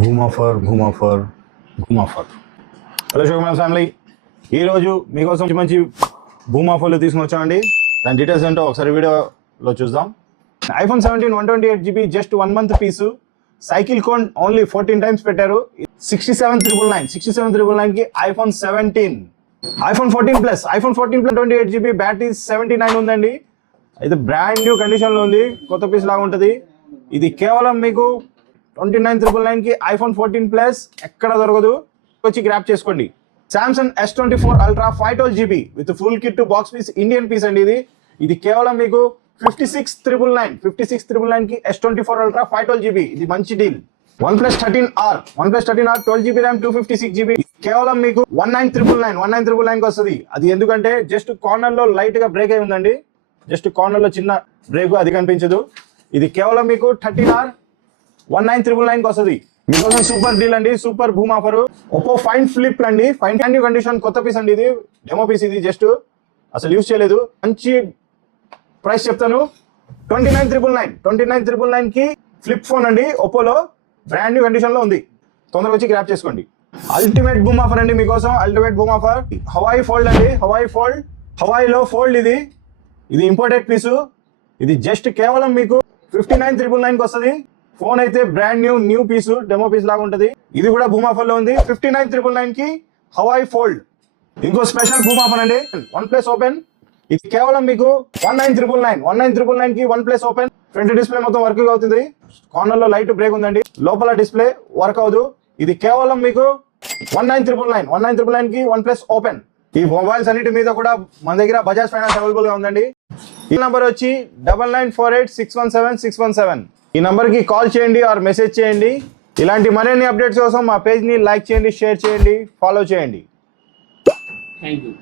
Boom offer hello షోకమ్యాన్ family, ఈరోజు మీకోసం మంచి భూమ్ ఆఫర్లు తీసుకుని వచ్చామండి. దాని డీటెయిల్స్ ఏంటో ఒకసారి వీడియోలో చూద్దాం. iPhone 17 128GB జస్ట్ 1 month పీసు. సైకిల్ కోన్ ఓన్లీ 14 టైమ్స్ పెట్టారు. 67,999 కి iPhone 17, iPhone 14 Plus 28GB battery 79 ఉందండి. ఇది బ్రాండ్ న్యూ కండిషన్ లో ఉంది, కొత్త పీస్ లాగా ఉంటుంది. ఇది కేవలం మీకు 29,999 కి iPhone 14 Plus ఎక్కడ దొరకదు, వచ్చి గ్రాప్ చేసుకోండి. Samsung S24 Ultra 512GB with full kit box piece, Indian piece అండి. ఇది కేవలం మీకు 56,999 కి S24 Ultra 512GB, ఇది మంచి deal. OnePlus 13R 12GB RAM 256GB కేవలం మీకు 19,999 కి వస్తుంది. అది ఎందుకంటే జస్ట్ కార్నర్ లో లైట్ గా బ్రేక్ అయి ఉందండి, జస్ట్ కార్నర్ లో చిన్న బ్రేక్, అది కనిపించదు. ఇది కేవలం మీకు 13R 19,999 కి వస్తుంది. మీకోసం సూపర్ డీల్ అండి, super boom offer. Oppo fine flip అండి, ఫైన్ న్యూ కండిషన్ కొత్త పీస్ అండి. ఇది డెమో పీస్, ఇది జస్ట్ అసలు యూజ్ చేయలేదు. మంచి ప్రైస్ చెప్తాను, 29,999 కి ఫ్లిప్ ఫోన్ అండి. ఒప్పోలో బ్రాండ్ న్యూ కండిషన్ లో ఉంది, తొందరగా వచ్చి గ్రాప్ చేసుకోండి. అల్టిమేట్ భూమ్ ఆఫర్ అండి మీకోసం, ultimate boom offer. Hawaii fold అండి, హవాయిలో ఫోల్డ్. ఇది ఇంపోర్టెడ్ పీసు. ఇది జస్ట్ కేవలం మీకు 59,999 కి వస్తుంది. ఫోన్ అయితే బ్రాండ్ న్యూ పీసు, డెమో పీస్ లాగా ఉంటుంది. ఇది కూడా భూమ్ ఆఫర్ లో ఉంది. 59,999 కి హవాయి ఫోల్డ్. ఇంకో స్పెషల్ భూమ్ ఆఫర్ అండి, OnePlus ఓపెన్. ఇది కేవలం మీకు 19,999 కి OnePlus ఓపెన్. ఫ్రంట్ డిస్ప్లే మొత్తం వర్క్ అవుతుంది, కార్నర్ లో లైట్ బ్రేక్ ఉందండి, లోపల డిస్ప్లే వర్క్ అవ్వదు. ఇది కేవలం మీకు 19,999 కి OnePlus ఓపెన్. ఈ మొబైల్స్ అన్నిటి మీద కూడా మన దగ్గర బజాజ్ ఫైనాన్స్ అవైలబుల్ గా ఉందండి. ఈ నంబర్ వచ్చి 9948617617. ఈ నంబర్ కి కాల్ చేయండి ఆర్ మెసేజ్ చేయండి. ఇలాంటి మరిన్ని అప్డేట్స్ కోసం మా పేజ్ ని లైక్ చేయండి, షేర్ చేయండి, ఫాలో చేయండి. Thank you.